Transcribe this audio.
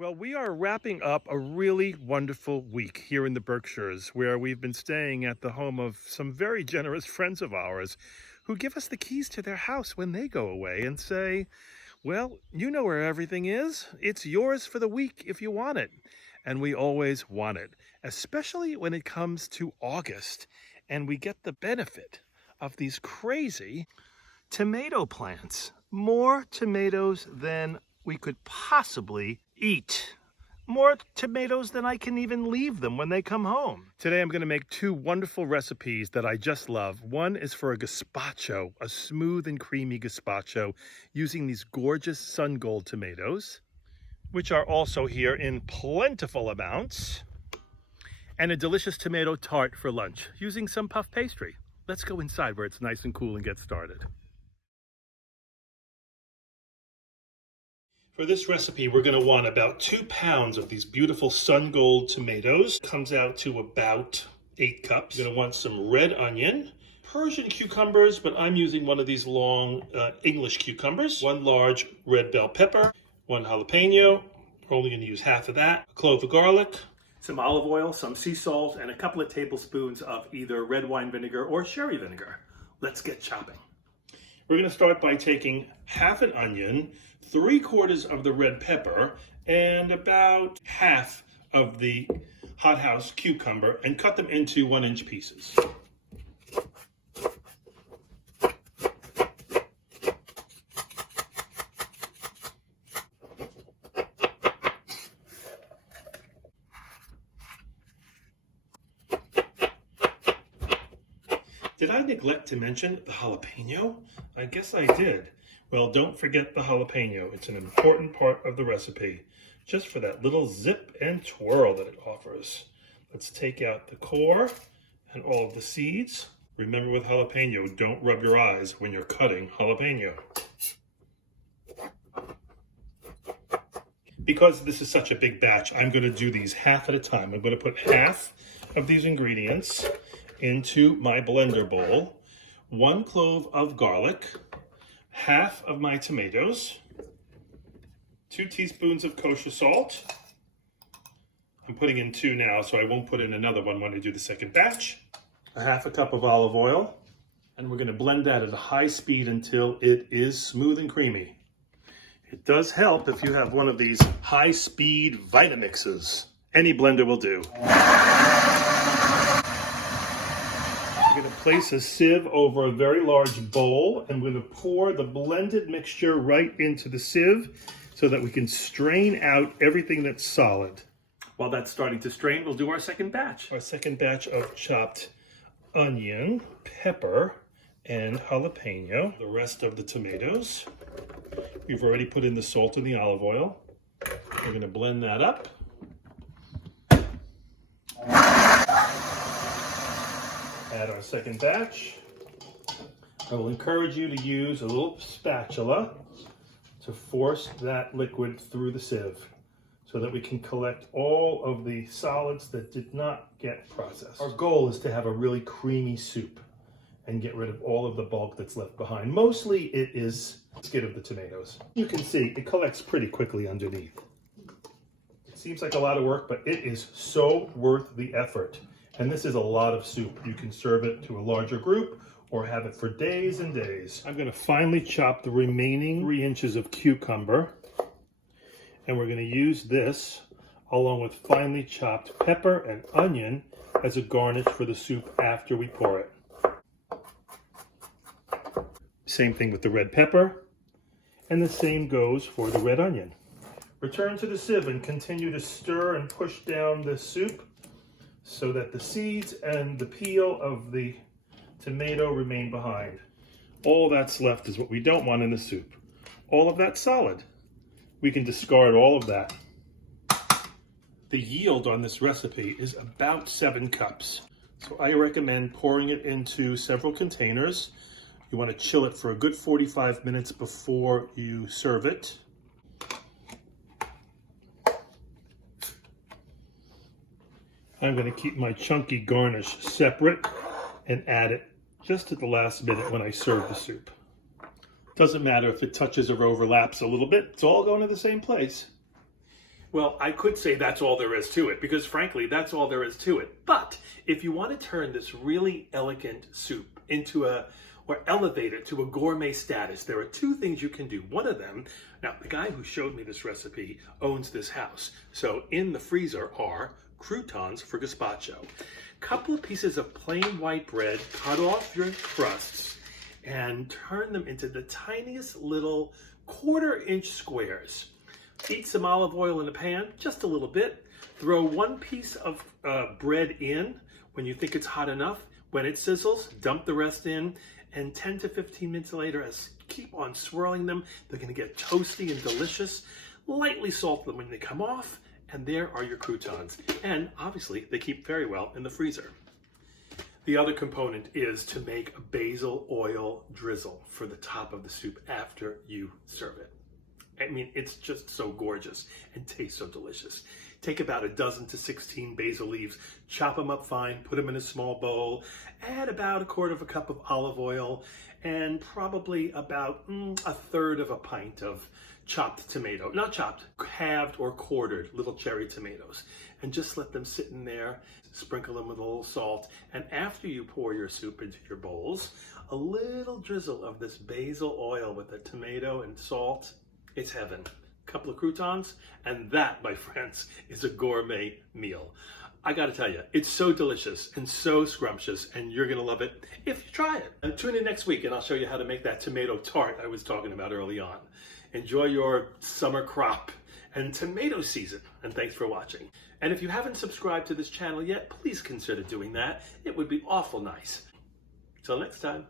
Well, we are wrapping up a really wonderful week here in the Berkshires, where we've been staying at the home of some very generous friends of ours who give us the keys to their house when they go away and say, well, you know where everything is. It's yours for the week if you want it. And we always want it, especially when it comes to August and we get the benefit of these crazy tomato plants. More tomatoes than we could possibly eat. More tomatoes than I can even leave them when they come home. Today I'm going to make two wonderful recipes that I just love. One is for a gazpacho, a smooth and creamy gazpacho, using these gorgeous sun gold tomatoes, which are also here in plentiful amounts, and a delicious tomato tart for lunch, using some puff pastry. Let's go inside where it's nice and cool and get started. For this recipe, we're going to want about 2 pounds of these beautiful sun gold tomatoes. Comes out to about 8 cups. You're going to want some red onion, Persian cucumbers, but I'm using one of these long English cucumbers, 1 large red bell pepper, 1 jalapeno. We're only going to use half of that, a clove of garlic, some olive oil, some sea salt, and a couple of tablespoons of either red wine vinegar or sherry vinegar. Let's get chopping. We're going to start by taking half an onion, 3/4 of the red pepper, and about half of the hothouse cucumber, and cut them into 1-inch pieces. Did I neglect to mention the jalapeno? I guess I did. Well, don't forget the jalapeno. It's an important part of the recipe, just for that little zip and twirl that it offers. Let's take out the core and all of the seeds. Remember with jalapeno, don't rub your eyes when you're cutting jalapeno. Because this is such a big batch, I'm going to do these half at a time. I'm going to put half of these ingredients into my blender bowl, 1 clove of garlic, half of my tomatoes, 2 teaspoons of kosher salt. I'm putting in 2 now, so I won't put in another one when I do the second batch. A half a cup of olive oil, and we're going to blend that at a high speed until it is smooth and creamy. It does help if you have one of these high-speed Vitamixes. Any blender will do. We're going to place a sieve over a very large bowl, and we're going to pour the blended mixture right into the sieve so that we can strain out everything that's solid. While that's starting to strain, we'll do our second batch. Our second batch of chopped onion, pepper, and jalapeno. The rest of the tomatoes. We've already put in the salt and the olive oil. We're going to blend that up. Add our second batch. I will encourage you to use a little spatula to force that liquid through the sieve so that we can collect all of the solids that did not get processed. Our goal is to have a really creamy soup and get rid of all of the bulk that's left behind. Mostly it is the skin of the tomatoes. You can see it collects pretty quickly underneath. It seems like a lot of work, but it is so worth the effort. And this is a lot of soup. You can serve it to a larger group or have it for days and days. I'm going to finely chop the remaining 3 inches of cucumber. And we're going to use this along with finely chopped pepper and onion as a garnish for the soup after we pour it. Same thing with the red pepper, and the same goes for the red onion. Return to the sieve and continue to stir and push down the soup so that the seeds and the peel of the tomato remain behind. All that's left is what we don't want in the soup. All of that's solid. We can discard all of that. The yield on this recipe is about 7 cups. So I recommend pouring it into several containers. You want to chill it for a good 45 minutes before you serve it. I'm going to keep my chunky garnish separate and add it just at the last minute when I serve the soup. Doesn't matter if it touches or overlaps a little bit, it's all going to the same place. Well, I could say that's all there is to it, because frankly, that's all there is to it. But if you want to turn this really elegant soup into or elevate it to a gourmet status, there are two things you can do. One of them, now the guy who showed me this recipe owns this house. So in the freezer are croutons for gazpacho. Couple of pieces of plain white bread, cut off your crusts, and turn them into the tiniest little 1/4-inch squares. Heat some olive oil in a pan, just a little bit. Throw one piece of bread in when you think it's hot enough. When it sizzles, dump the rest in, and 10 to 15 minutes later, keep on swirling them. They're gonna get toasty and delicious. Lightly salt them when they come off, and there are your croutons. And obviously, they keep very well in the freezer. The other component is to make a basil oil drizzle for the top of the soup after you serve it. I mean, it's just so gorgeous and tastes so delicious. Take about a dozen to 16 basil leaves, chop them up fine, put them in a small bowl, add about 1/4 cup of olive oil, and probably about 1/3 of a pint of chopped tomato. Not chopped, halved or quartered little cherry tomatoes. And just let them sit in there, sprinkle them with a little salt, and after you pour your soup into your bowls, a little drizzle of this basil oil with the tomato and salt. It's heaven. A couple of croutons, and that, my friends, is a gourmet meal. I gotta tell you, it's so delicious and so scrumptious, and you're gonna love it if you try it. And tune in next week, and I'll show you how to make that tomato tart I was talking about early on. Enjoy your summer crop and tomato season, and thanks for watching. And if you haven't subscribed to this channel yet, please consider doing that. It would be awful nice. Till next time.